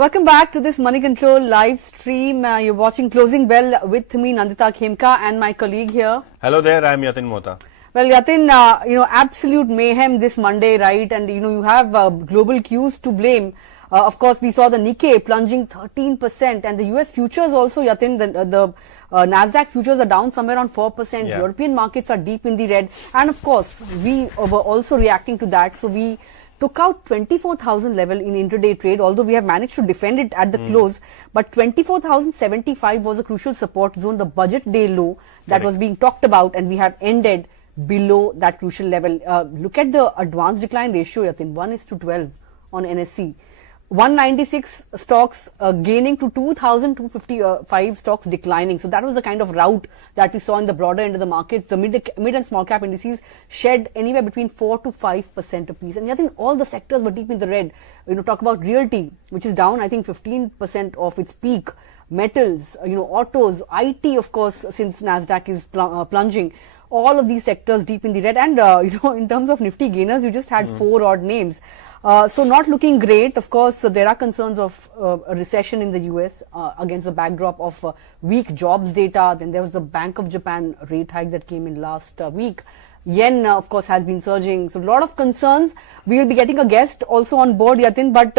Welcome back to this Moneycontrol live stream. You're watching Closing Bell with me, Nandita Khemka, and my colleague here. Hello there, I'm Yatin Mota. Well, Yatin, absolute mayhem this Monday, right? And, you have global cues to blame. Of course, we saw the Nikkei plunging 13%, and the US futures also, Yatin, the Nasdaq futures are down somewhere around 4%. Yeah. European markets are deep in the red. And of course, we were also reacting to that. So we took out 24,000 level in intraday trade, although we have managed to defend it at the close. But 24,075 was a crucial support zone, the budget day low that was being talked about, and we have ended below that crucial level. Look at the advanced decline ratio, Yatin, 1:12 on NSE. 196 stocks gaining to 2,255 stocks declining. So that was the kind of rout that we saw in the broader end of the markets. The mid and small cap indices shed anywhere between 4 to 5% apiece. And I think all the sectors were deep in the red. Talk about realty, which is down, I think, 15% off its peak. Metals, autos, IT, of course, since Nasdaq is plunging. All of these sectors deep in the red. And, in terms of Nifty gainers, you just had 4 odd names. So not looking great. Of course, there are concerns of a recession in the US against the backdrop of weak jobs data. Then there was the Bank of Japan rate hike that came in last week. Yen, of course, has been surging. So a lot of concerns. We will be getting a guest also on board, Yatin. But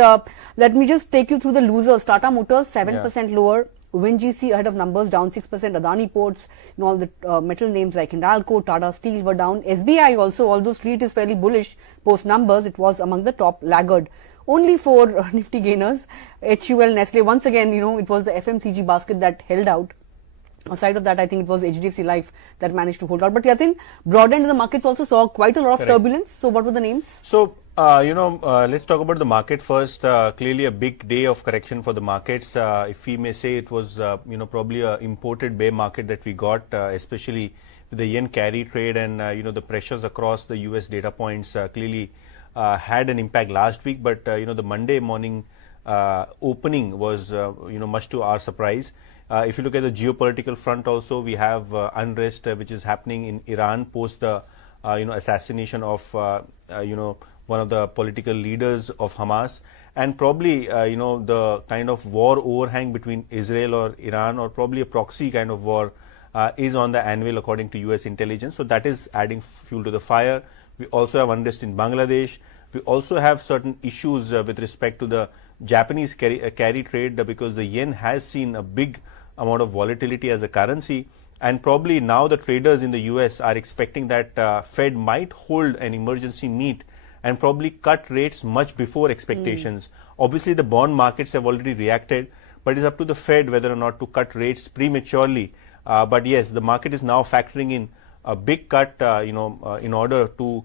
let me just take you through the losers. Tata Motors, 7% lower. WinGC ahead of numbers, down 6%. Adani Ports, all the metal names like Hindalco, Tata Steel were down. SBI also, although Street is fairly bullish post numbers, it was among the top laggard. Only 4 Nifty gainers. HUL, Nestle, once again, it was the FMCG basket that held out. Aside of that, I think it was HDFC Life that managed to hold out. But Yatin, broad end of the markets also saw quite a lot of turbulence. So what were the names? So, let's talk about the market first. Clearly a big day of correction for the markets. If we may say it was, probably a imported bear market that we got, especially with the yen carry trade and, the pressures across the US data points clearly had an impact last week. But, the Monday morning opening was, much to our surprise. If you look at the geopolitical front also, we have unrest which is happening in Iran post the, assassination of, one of the political leaders of Hamas, and probably, the kind of war overhang between Israel or Iran, or probably a proxy kind of war, is on the anvil according to US intelligence. So that is adding fuel to the fire. We also have unrest in Bangladesh. We also have certain issues with respect to the Japanese carry trade because the yen has seen a big amount of volatility as a currency, and probably now the traders in the US are expecting that Fed might hold an emergency meet and probably cut rates much before expectations. Obviously, the bond markets have already reacted, but it's up to the Fed whether or not to cut rates prematurely. But yes, the market is now factoring in a big cut, in order to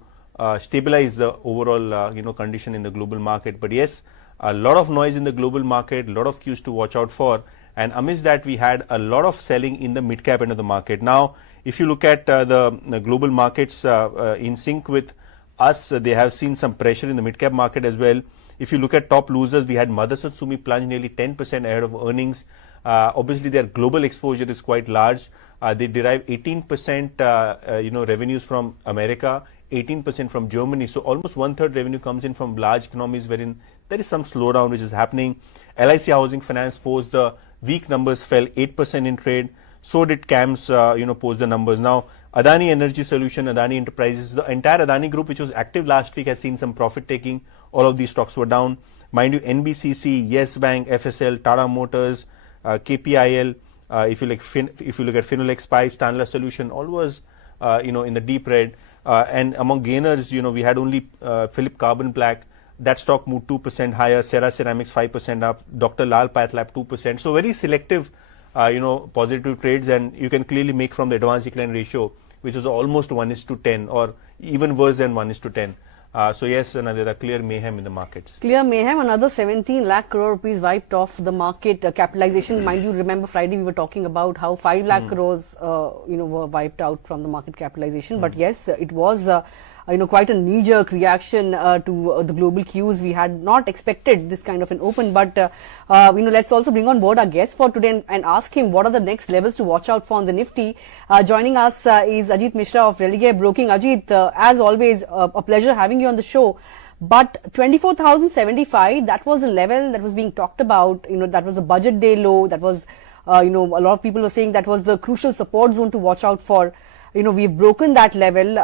stabilize the overall, condition in the global market. But yes, a lot of noise in the global market, a lot of cues to watch out for. And amidst that, we had a lot of selling in the mid-cap end of the market. Now, if you look at the global markets in sync with us, they have seen some pressure in the mid-cap market as well. If you look at top losers, we had Motherson Sumi plunge nearly 10% ahead of earnings. Obviously, their global exposure is quite large. They derive 18%, revenues from America, 18% from Germany. So almost 1/3 revenue comes in from large economies wherein there is some slowdown which is happening. LIC Housing Finance post the weak numbers, fell 8% in trade. So did CAMS, post the numbers. Now, Adani Energy Solution, Adani Enterprises, the entire Adani group which was active last week has seen some profit taking. All of these stocks were down. Mind you, NBCC, Yes Bank, FSL, Tata Motors, KPIL, if you look at Finolex Pipes, Tanla Solution, all was, in the deep red. And among gainers, we had only Philip Carbon Black. That stock moved 2% higher. Serra Ceramics 5% up. Dr. Lal Pathlab 2%. So very selective, positive trades, and you can clearly make from the advanced decline ratio, which was almost 1:10, or even worse than 1:10. So yes, there are clear mayhem in the markets. Clear mayhem. Another 17 lakh crore rupees wiped off the market capitalization. Mind you, remember Friday we were talking about how 5 lakh crores, were wiped out from the market capitalization. But yes, it was, quite a knee-jerk reaction to the global cues. We had not expected this kind of an open. But, let's also bring on board our guest for today and ask him what are the next levels to watch out for on the Nifty. Joining us is Ajit Mishra of Religare Broking. Ajit, as always, a pleasure having you on the show. But 24,075, that was a level that was being talked about. That was a budget day low. That was, a lot of people were saying that was the crucial support zone to watch out for. We've broken that level,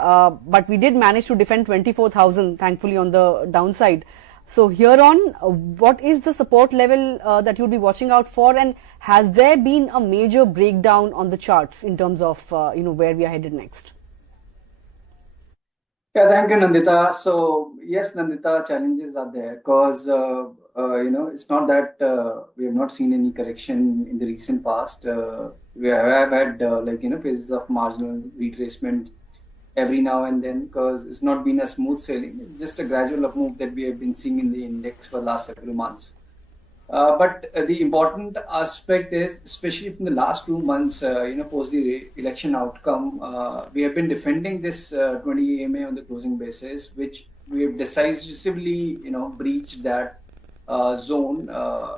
but we did manage to defend 24,000, thankfully, on the downside. So here on, what is the support level that you'll be watching out for, and has there been a major breakdown on the charts in terms of where we are headed next? Yeah, thank you, Nandita. So yes, Nandita, challenges are there because it's not that we have not seen any correction in the recent past. We have had phases of marginal retracement every now and then because it's not been a smooth sailing. It's just a gradual up move that we have been seeing in the index for the last several months. But the important aspect is, especially from the last 2 months, post the election outcome, we have been defending this 20 EMA on the closing basis, which we have decisively, breached that zone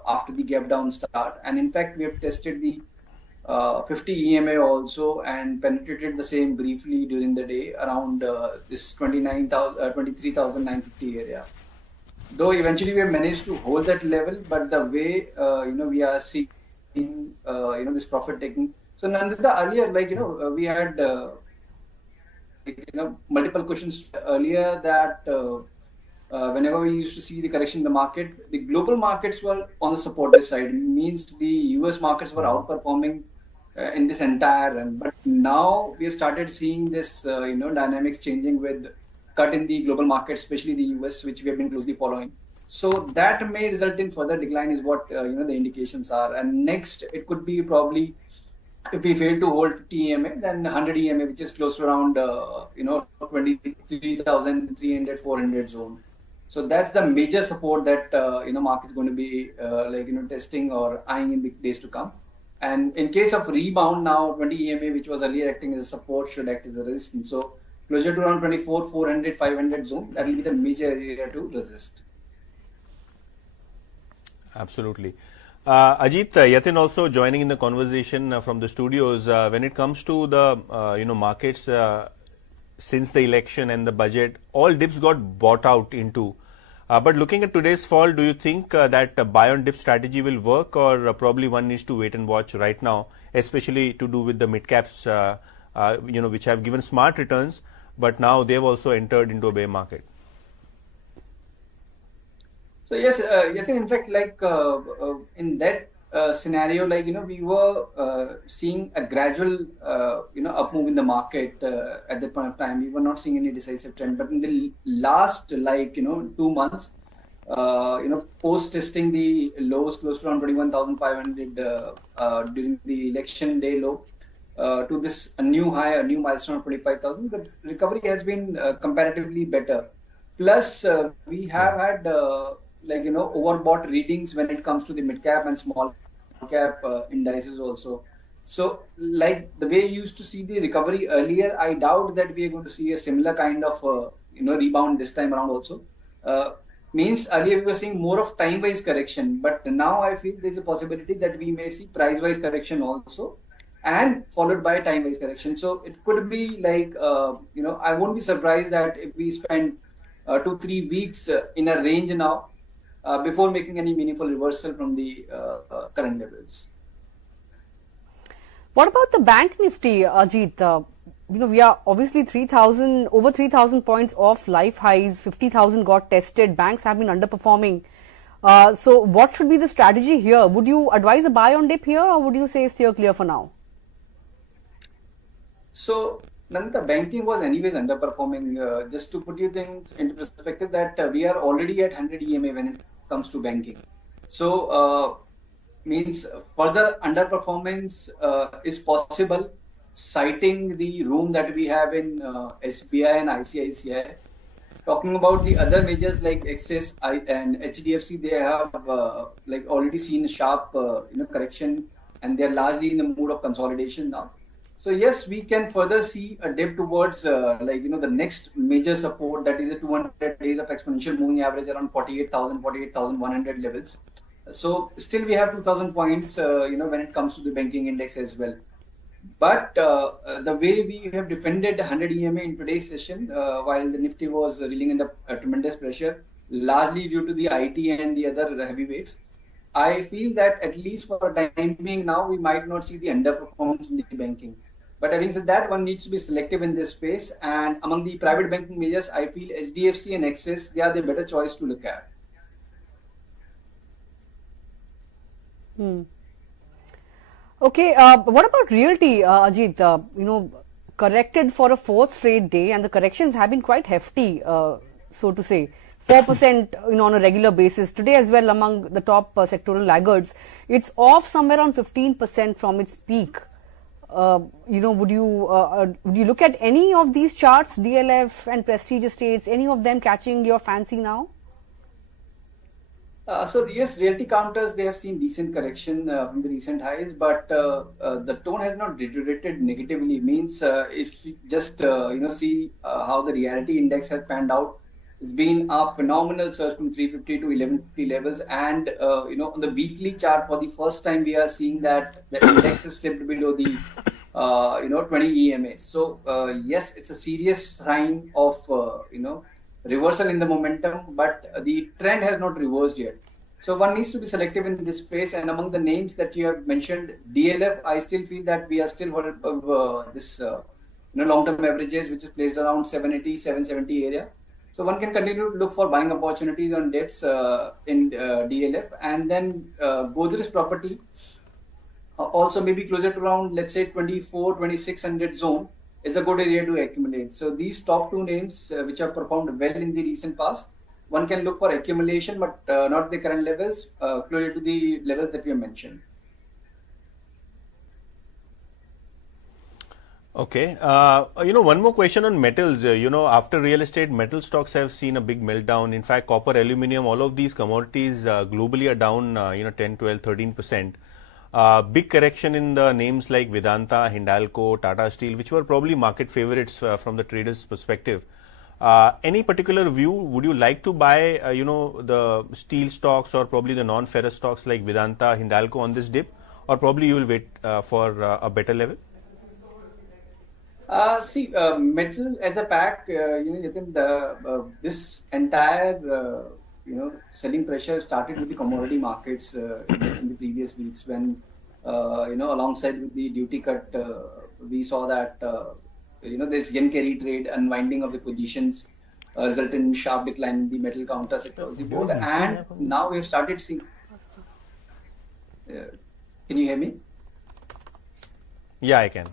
after the gap down start. And in fact, we have tested the 50 EMA also and penetrated the same briefly during the day around this 23,950 area. Though eventually we have managed to hold that level, but the way we are seeing this profit taking. So Nandita, earlier we had multiple questions earlier that whenever we used to see the correction in the market, the global markets were on the supportive side. It means the US markets were outperforming in this entire run. But now we have started seeing this dynamics changing with cut in the global market, especially the US, which we have been closely following. So that may result in further decline is what the indications are. And next, it could be probably if we fail to hold 50 EMA, then 100 EMA, which is close to around 23,300, 400 zone. So that's the major support that market is going to be testing or eyeing in the days to come. And in case of rebound now, 20 EMA, which was earlier acting as a support, should act as a resistance. So closer to around 24, 400, 500 zone, that will be the major area to resist. Absolutely. Ajit, Yatin also joining in the conversation from the studios. When it comes to the markets since the election and the budget, all dips got bought out into. But looking at today's fall, do you think that buy on dip strategy will work, or probably one needs to wait and watch right now, especially to do with the mid caps, which have given smart returns, but now they've also entered into a bear market? So yes, I think in fact, in that scenario, we were seeing a gradual, up move in the market at that point of time. We were not seeing any decisive trend, but in the last 2 months, post testing the lows close to around 21,500 during the election day low to this a new high, a new milestone of 25,000. The recovery has been comparatively better. Plus, we have had overbought readings when it comes to the mid cap and small cap indices also. So like the way you used to see the recovery earlier, I doubt that we are going to see a similar kind of rebound this time around also. Means earlier we were seeing more of time wise correction, but now I feel there's a possibility that we may see price wise correction also and followed by time wise correction. So it could be I won't be surprised that if we spend 2-3 weeks in a range now before making any meaningful reversal from the current levels. What about the bank nifty, Ajit? We are obviously over 3,000 points off life highs. 50,000 got tested. Banks have been underperforming. So what should be the strategy here? Would you advise a buy on dip here, or would you say steer clear for now? So Nandita, banking was anyways underperforming. Just to put you things into perspective, that we are already at 100 EMA when it comes to banking. So means further underperformance is possible, citing the room that we have in SBI and ICICI. Talking about the other majors like Axis and HDFC, they have already seen a sharp correction, and they are largely in the mood of consolidation now. So yes, we can further see a dip towards the next major support, that is a 200 days of exponential moving average around 48,000, 48,100 levels. So still we have 2,000 points when it comes to the banking index as well. But the way we have defended 100 EMA in today's session, while the Nifty was reeling under tremendous pressure, largely due to the IT and the other heavyweights, I feel that at least for the time being now, we might not see the underperformance in the banking. But having said that, one needs to be selective in this space. And among the private banking majors, I feel HDFC and Axis, they are the better choice to look at. Okay, what about realty, Ajit? Corrected for a fourth straight day, and the corrections have been quite hefty, so to say. 4% on a regular basis. Today as well, among the top sectoral laggards, it's off somewhere around 15% from its peak. Would you look at any of these charts, DLF and Prestige Estates, any of them catching your fancy now? So yes, realty counters, they have seen decent correction from the recent highs, but the tone has not deteriorated negatively. Means if you just see how the reality index has panned out, it's been a phenomenal surge from 350 to 1150 levels, and on the weekly chart for the first time we are seeing that the index has slipped below the 20 EMA. So yes, it's a serious sign of reversal in the momentum, but the trend has not reversed yet. So one needs to be selective in this space. And among the names that you have mentioned, DLF, I still feel that we are still this long-term averages, which is placed around 780, 770 area. So one can continue to look for buying opportunities on dips in DLF, and then Godrej property also maybe closer to around, let's say 24-2600 zone is a good area to accumulate. So these top two names which have performed well in the recent past, one can look for accumulation, but not the current levels, closer to the levels that we have mentioned. Okay. One more question on metals. After real estate, metal stocks have seen a big meltdown. In fact, copper, aluminium, all of these commodities globally are down, 10, 12, 13%. Big correction in the names like Vedanta, Hindalco, Tata Steel, which were probably market favorites from the traders' perspective. Any particular view? Would you like to buy, the steel stocks or probably the non-ferrous stocks like Vedanta, Hindalco on this dip, or probably you will wait for a better level? Metal as a pack, this entire selling pressure started with the commodity markets in the previous weeks when, alongside with the duty cut, we saw that, this yen carry trade, unwinding of the positions resulted in sharp decline in the metal counters across the board. And now we have started seeing, can you hear me? Yeah, I can.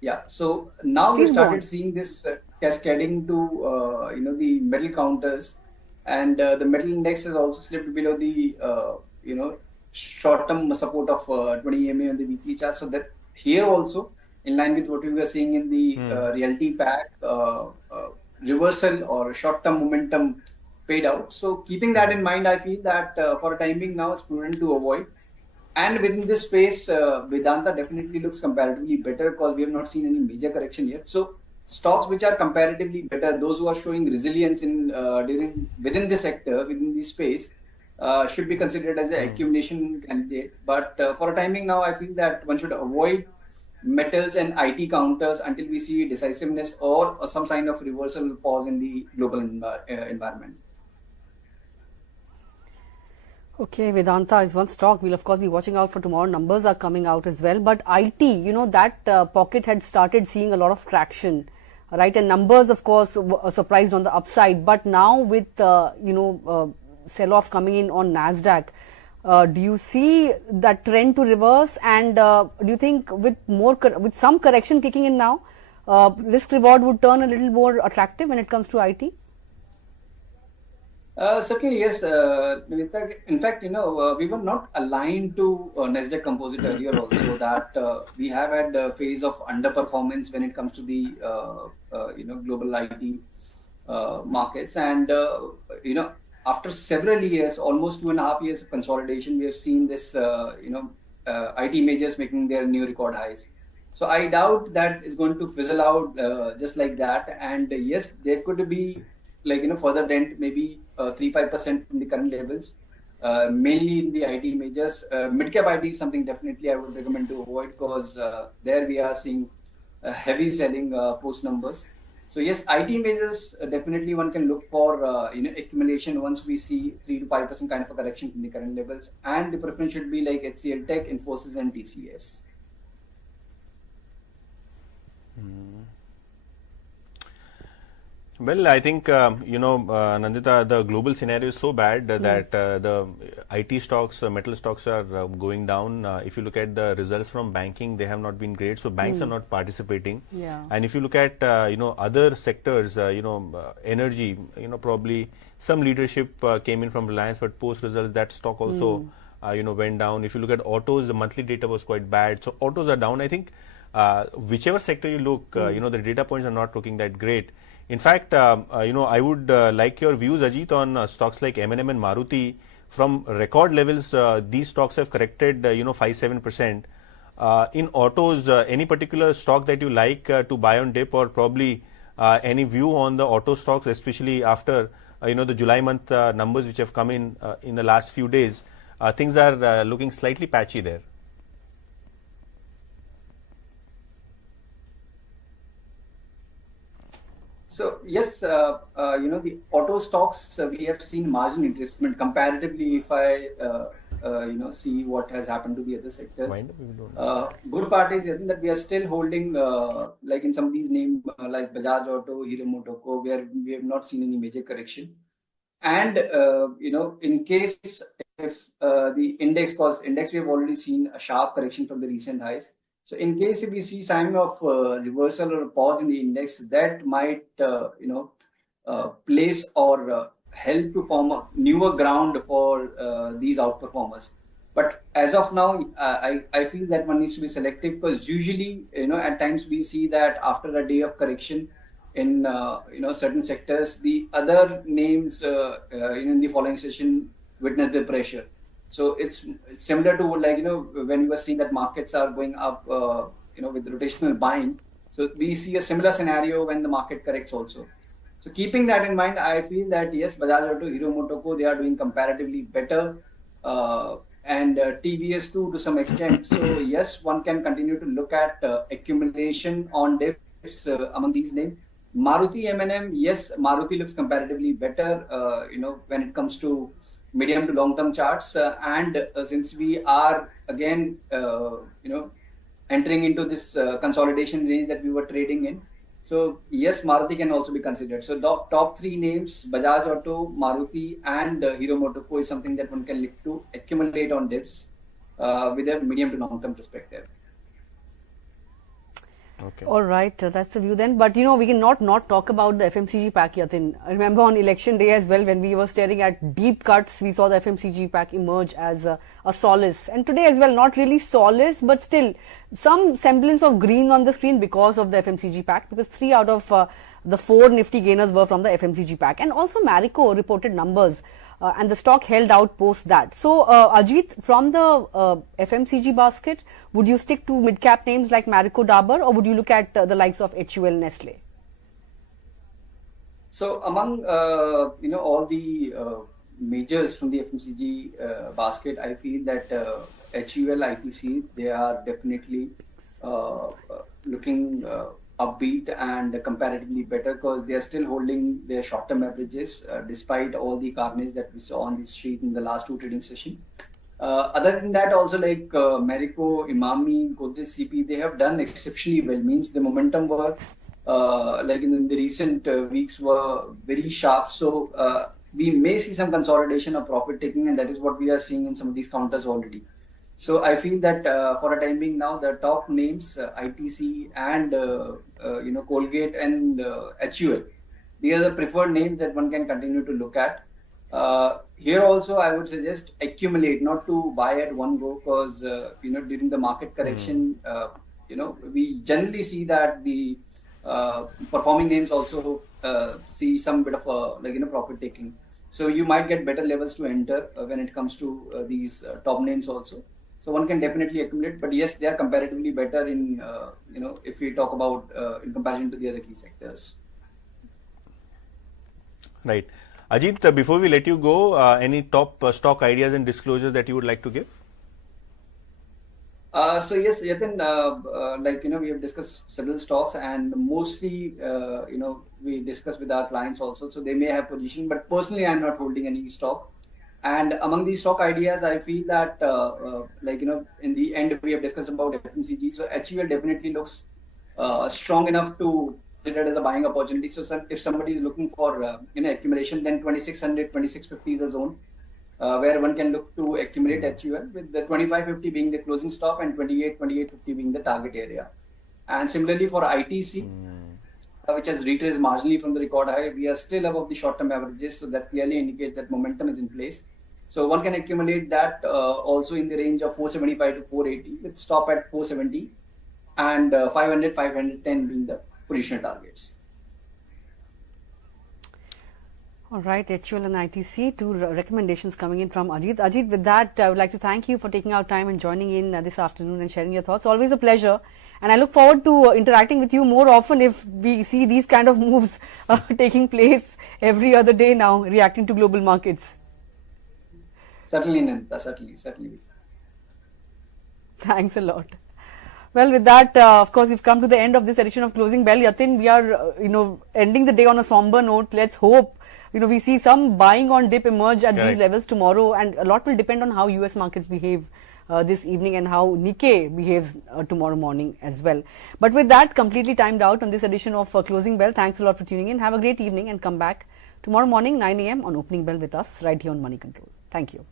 Yeah, so now we started seeing this cascading to, the metal counters. And the metal index has also slipped below the short-term support of 20 EMA on the weekly chart. So that here also, in line with what we were seeing in the realty pack, reversal or short-term momentum paid out. So keeping that in mind, I feel that for a time being now, it's prudent to avoid. And within this space, Vedanta definitely looks comparatively better because we have not seen any major correction yet. So stocks which are comparatively better, those who are showing resilience in within the sector, within the space, should be considered as an accumulation candidate. But for a timing now, I feel that one should avoid metals and IT counters until we see decisiveness or some sign of reversal pause in the global environment. Okay, Vedanta is one stock. We'll of course be watching out for tomorrow. Numbers are coming out as well. But IT, that pocket had started seeing a lot of traction, right? And numbers, of course, were surprised on the upside. But now with, sell-off coming in on NASDAQ, do you see that trend to reverse? And do you think with some correction kicking in now, risk reward would turn a little more attractive when it comes to IT? Certainly, yes. In fact, we were not aligned to Nasdaq Composite earlier also that we have had a phase of underperformance when it comes to the, global IT markets. And, after several years, almost 2.5 years of consolidation, we have seen this, IT majors making their new record highs. So I doubt that is going to fizzle out just like that. And yes, there could be further dent, maybe 3-5% from the current levels mainly in the IT majors. Mid-cap IT is something definitely I would recommend to avoid because there we are seeing heavy selling post numbers. So yes, IT majors definitely one can look for accumulation once we see 3 to 5% kind of a correction from the current levels, and the preference should be like HCL Tech, Infosys, and TCS. Well, I think, Nandita, the global scenario is so bad that the IT stocks, metal stocks are going down. If you look at the results from banking, they have not been great. So banks are not participating. Yeah. And if you look at, other sectors, energy, probably some leadership came in from Reliance, but post results, that stock also, went down. If you look at autos, the monthly data was quite bad. So autos are down. I think whichever sector you look, the data points are not looking that great. In fact, I would like your views, Ajit, on stocks like M&M and Maruti. From record levels, these stocks have corrected, 5-7%. In autos, any particular stock that you like to buy on dip, or probably any view on the auto stocks, especially after, the July month numbers which have come in the last few days. Things are looking slightly patchy there. So yes, the auto stocks we have seen margin retracement comparatively. If I see what has happened to the other sectors, good part is I think that we are still holding like in some of these names like Bajaj Auto, Hero Motoko, where we have not seen any major correction. And in case if the index, cause index we have already seen a sharp correction from the recent highs. So in case if we see sign of reversal or pause in the index, that might place or help to form a newer ground for these outperformers. But as of now, I feel that one needs to be selective, because usually at times we see that after a day of correction in certain sectors, the other names in the following session witness the pressure. So it's similar to like when you were seeing that markets are going up with rotational buying. So we see a similar scenario when the market corrects also. So keeping that in mind, I feel that yes, Bajaj Auto, Hero Motoko, they are doing comparatively better, and TVS too to some extent. So yes, one can continue to look at accumulation on dips among these names. Maruti M&M, yes, Maruti looks comparatively better, when it comes to medium to long term charts, and since we are again entering into this consolidation range that we were trading in, so yes, Maruti can also be considered. So top three names, Bajaj Auto, Maruti, and Hero Motoko, is something that one can look to accumulate on dips with a medium to long term perspective. Okay. All right, that's the view then. But we cannot not talk about the FMCG pack, Yatin. I remember on election day as well, when we were staring at deep cuts, we saw the FMCG pack emerge as a solace. And today as well, not really solace, but still some semblance of green on the screen because of the FMCG pack, because 3 out of the 4 nifty gainers were from the FMCG pack. And also Marico reported numbers. And the stock held out post that. So, Ajit, from the FMCG basket, would you stick to mid-cap names like Marico, Dabur, or would you look at the likes of HUL, Nestle? So, among all the majors from the FMCG basket, I feel that HUL, ITC, they are definitely looking upbeat and comparatively better, because they are still holding their short-term averages despite all the carnage that we saw on the street in the last 2 trading sessions. Other than that, also like Marico, Imami, Godrej CP, they have done exceptionally well. Means the momentum were like in the recent weeks were very sharp. So we may see some consolidation of profit taking, and that is what we are seeing in some of these counters already. So I feel that for a time being now, the top names, ITC and Colgate and HUL, these are the preferred names that one can continue to look at. Here also, I would suggest accumulate, not to buy at one go, because during the market correction, we generally see that the performing names also see some bit of profit taking. So you might get better levels to enter when it comes to these top names also. So one can definitely accumulate, but yes, they are comparatively better in if we talk about in comparison to the other key sectors. Right. Ajit, before we let you go, any top stock ideas and disclosures that you would like to give? So yes, Yatin, we have discussed several stocks, and mostly, we discuss with our clients also. So they may have position, but personally, I'm not holding any stock. And among these stock ideas, I feel that, in the end, we have discussed about FMCG. So HUL definitely looks strong enough to consider it as a buying opportunity. So if somebody is looking for, accumulation, then 2600, 2650 is the zone. Where one can look to accumulate HUL, with the 2550 being the closing stop and 2850 being the target area. And similarly for ITC, which has retraced marginally from the record high, we are still above the short-term averages, so that clearly indicates that momentum is in place. So one can accumulate that also in the range of 475 to 480, with stop at 470 and 500, 510 being the positional targets. All right, HUL and ITC, two recommendations coming in from Ajit. Ajit, with that, I would like to thank you for taking our time and joining in this afternoon and sharing your thoughts. Always a pleasure. And I look forward to interacting with you more often if we see these kind of moves taking place every other day now, reacting to global markets. Certainly, Nanta, certainly. Thanks a lot. Well, with that, of course, we've come to the end of this edition of Closing Bell. Yatin, we are, ending the day on a somber note. Let's hope, we see some buying on dip emerge at these levels tomorrow, and a lot will depend on how US markets behave this evening and how Nikkei behaves tomorrow morning as well. But with that, completely timed out on this edition of Closing Bell. Thanks a lot for tuning in. Have a great evening and come back tomorrow morning, 9 a.m. on Opening Bell with us right here on Money Control. Thank you.